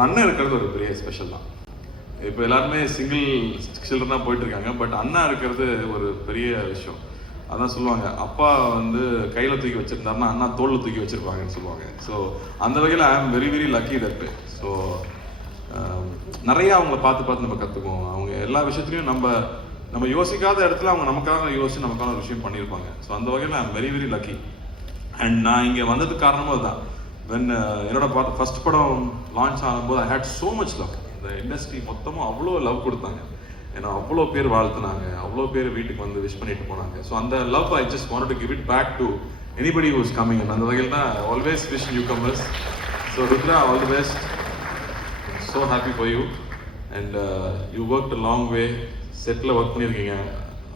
ஒரு அண்ணன் இருக்கிறது ஒரு பெரிய ஸ்பெஷல் தான். இப்போ எல்லாருமே சிங்கிள் சில்ட்ரனாக போயிட்டு இருக்காங்க. பட் அண்ணா இருக்கிறது ஒரு பெரிய விஷயம். அதான் சொல்லுவாங்க, அப்பா வந்து கையில் தூக்கி வச்சிருந்தாருன்னா அண்ணா தோளில் தூக்கி வச்சிருப்பாங்கன்னு சொல்லுவாங்க. ஸோ அந்த வகையில் I am very very lucky that. So நிறைய அவங்கள பார்த்து நம்ம கற்றுக்குவோம். அவங்க எல்லா விஷயத்துலையும் நம்ம யோசிக்காத இடத்துல அவங்க நமக்காக யோசிச்சு நமக்கான ஒரு விஷயம் பண்ணியிருப்பாங்க. ஸோ அந்த வகையில் I am very very lucky. And நான் இங்கே வந்ததுக்கு காரணமும் அதுதான். என்னோட ஃபர்ஸ்ட் படம் லான்ச் ஆகும்போது ஐ ஹேட் ஸோ மச் லவ். இந்த இண்டஸ்ட்ரி மொத்தமும் அவ்வளோ லவ் கொடுத்தாங்க. ஏன்னா அவ்வளோ பேர் வாழ்த்துனாங்க, அவ்வளோ பேர் வீட்டுக்கு வந்து விஷ் பண்ணிட்டு போனாங்க. ஸோ அந்த love I just want to give it back to anybody who's coming. அந்த வகையில் தான் always wish new comers. So Rudra, all the best. So happy for you. And you work a long way. செட்டில் work பண்ணியிருக்கீங்க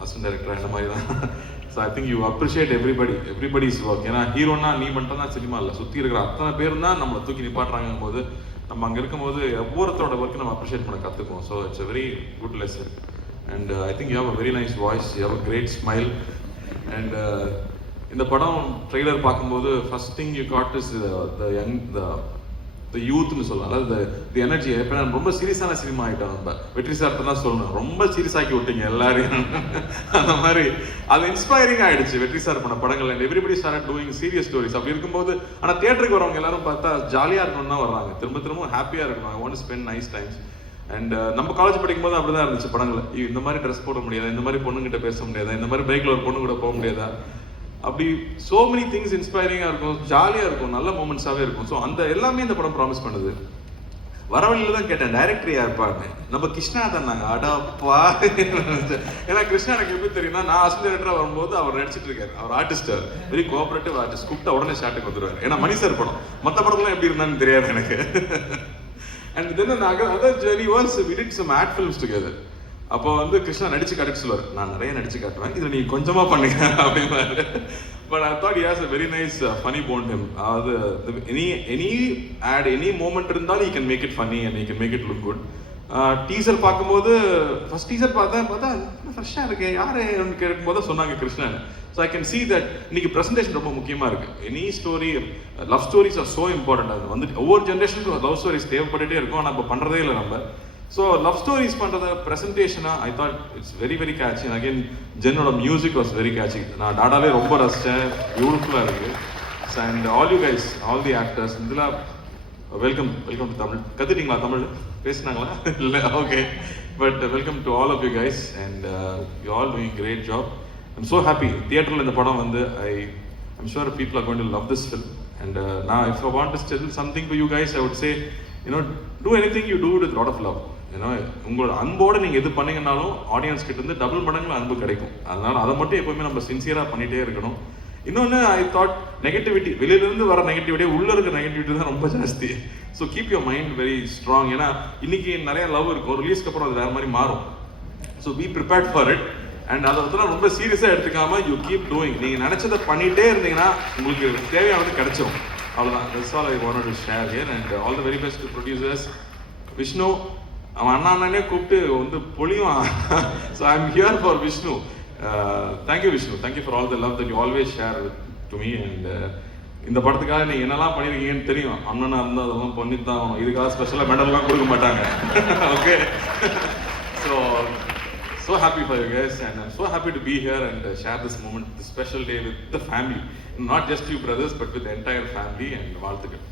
assistant director, இந்த மாதிரி தான். So I think you appreciate everybody's work. ஏன்னா ஹீரோனா நீ மட்டும் தான் சினிமா இல்லை, சுற்றி இருக்கிற அத்தனை பேரும் தான் நம்மளை தூக்கி நிப்பாட்டுறாங்க போது நம்ம அங்கே இருக்கும்போது ஒவ்வொருத்தரோட ஒர்க்கு நம்ம அப்ரிஷியேட் பண்ண கற்றுக்குவோம். So it's a very good lesson. And I think you have a very nice voice, you have a great smile. And இந்த படம் ட்ரெய்லர் பார்க்கும்போது first thing you got is the யூத்னு சொல்லலாம். அதாவது தி எனர்ஜி. இப்போ நான் ரொம்ப சீரியஸான சினிமா ஆகிட்டோம். நம்ம வெற்றி சார் தான் சொல்லணும், ரொம்ப சீரியஸ் ஆக்கி விட்டீங்க எல்லாரையும். அந்த மாதிரி அது இன்ஸ்பைரிங் ஆயிடுச்சு வெற்றி சார் பண்ண படங்கள். And everybody start doing serious stories. அப்படி இருக்கும்போது ஆனால் தியேட்டருக்கு வரவங்க எல்லாரும் பார்த்தா ஜாலியாக இருக்கணும் தான் வர்றாங்க, திரும்ப ஹாப்பியாக இருக்கணும். I want to spend nice times. And நம்ம காலேஜ் படிக்கும்போது அப்படிதான் இருந்துச்சு படங்கள். இந்த மாதிரி ட்ரெஸ் போட முடியாதா, இந்த மாதிரி பொண்ணுங்கிட்ட பேச முடியாதா, இந்த மாதிரி பைக்கில் ஒரு பொண்ணு கூட போக முடியாதா, அப்படி சோ மெனி திங்ஸ் இன்ஸ்பைரிங்காக இருக்கும், ஜாலியாக இருக்கும், நல்ல மூமெண்ட்ஸாகவே இருக்கும். ஸோ அந்த எல்லாமே இந்த படம் ப்ராமிஸ் பண்ணுது. வரவழியில தான் கேட்டேன் டைரக்டர் யாருப்பான்னு. நம்ம கிருஷ்ணா தானாங்க. அடாப்பா. ஏன்னா கிருஷ்ணா எனக்கு எப்படி தெரியும்னா, நான் அசிஸ்டன்ட் டைரக்டராக வரும்போது அவர் நடிச்சிட்டு இருக்காரு. அவர் ஆர்டிஸ்ட், வெரி கோஆபரேட்டிவ் ஆர்டிஸ்ட். கூப்பிட்டா உடனே ஷாட்டுக்கு வந்துடுவார். ஏன்னா மணி சார் படம், மற்ற படத்துலாம் எப்படி இருந்தான்னு தெரியாது எனக்கு. And then other journey was we did some ad films together. அப்போ வந்து கிருஷ்ணா நடிச்சு காட்ட சொல்லுவார், நான் நிறைய நடிச்சு காட்டுவேன், இதில் நீங்க கொஞ்சமா பண்ணுங்க அப்படின்னாரு. But I thought he has a very nice funny bone him. அதாவது எனி ஆட் எனி மூமெண்ட் இருந்தாலும் he can make it funny and he can make it look good. Teaser பார்க்கும்போது ஃபர்ஸ்ட் டீசர் பார்த்தா ஃப்ரெஷ்ஷாக இருக்கு, யாரு கேட்கும்போது சொன்னாங்க Krishnan. So I can see that இன்னைக்கு ப்ரெசன்டேஷன் ரொம்ப முக்கியமாக இருக்கு. Any story, love stories are so important. அது வந்து ஒவ்வொரு ஜென்ரேஷனுக்கும் லவ் ஸ்டோரிஸ் தேவைப்பட்டுட்டே இருக்கும். ஆனால் இப்போ பண்ணுறதே இல்லை நம்ம. ஸோ லவ் ஸ்டோரிஸ் பண்ணுறத ப்ரெசன்டேஷனாக I thought it's very very catchy. Again ஜென்னோட மியூசிக் வாஸ் வெரி கேட்சி. நான் டாடாலே ரொம்ப ரசித்தேன், பியூட்டிஃபுல்லாக இருக்குது. And all you guys, all the actors, இதெல்லாம் வெல்கம் டு தமிழ். கற்றுட்டிங்களா தமிழ்? பேசினாங்களா? இல்லை, okay. But welcome to all of you guys. And you all doing great job. I'm so happy. தியேட்டரில் இந்த படம் வந்து I'm sure people are going to love this film. And நான் if I want to tell something to you guys, I would say, do anything you do with lot of love. உங்களோட அன்போடு நீங்கள் எது பண்ணீங்கன்னாலும் audience கிட்ட இருந்து double மடங்குல அன்பு கிடைக்கும். அதனால அதை மட்டும் எப்பவுமே நம்ம சின்சியராக பண்ணிட்டே இருக்கணும். இன்னொன்று, ஐ தாட் நெகட்டிவிட்டி, வெளியிலிருந்து வர நெகட்டிவிட்டி உள்ள இருக்கிற நெகட்டிவிட்டி தான் ரொம்ப ஜாஸ்தி. So keep your mind very strong. ஏன்னா இன்னைக்கு நிறைய லவ் இருக்கும், ரிலீஸ்க்கு அப்புறம் அது வேற மாதிரி மாறும். So be prepared for it. And அதை வந்து ரொம்ப சீரியஸாக எடுத்துக்காம யூ கீப் டூயிங். நீங்கள் நினைச்சதை பண்ணிட்டே இருந்தீங்கன்னா உங்களுக்கு தேவையானது கிடைச்சிடும். அவ்வளோதான். That's all I wanted to share here. And all the very best to producers. Vishnu, அவன் அண்ணானே கூப்பிட்டு வந்து பொழியும். So I am here for Vishnu. Thank you Vishnu, thank you for all the love that you always share to me. And இந்த படத்துக்காக நீங்கள் என்னெல்லாம் பண்ணியிருக்கீங்கன்னு தெரியும். அண்ணனா இருந்தால் அதெல்லாம் பண்ணி தான் ஆகணும். இதுக்காக ஸ்பெஷலாக மெடல்லாம் கொடுக்க மாட்டாங்க. Okay. So happy for you guys, and I'm so happy to be here and share this moment, this special day with the family. Not just you brothers, but with the entire family. And வாழ்த்துக்கள்.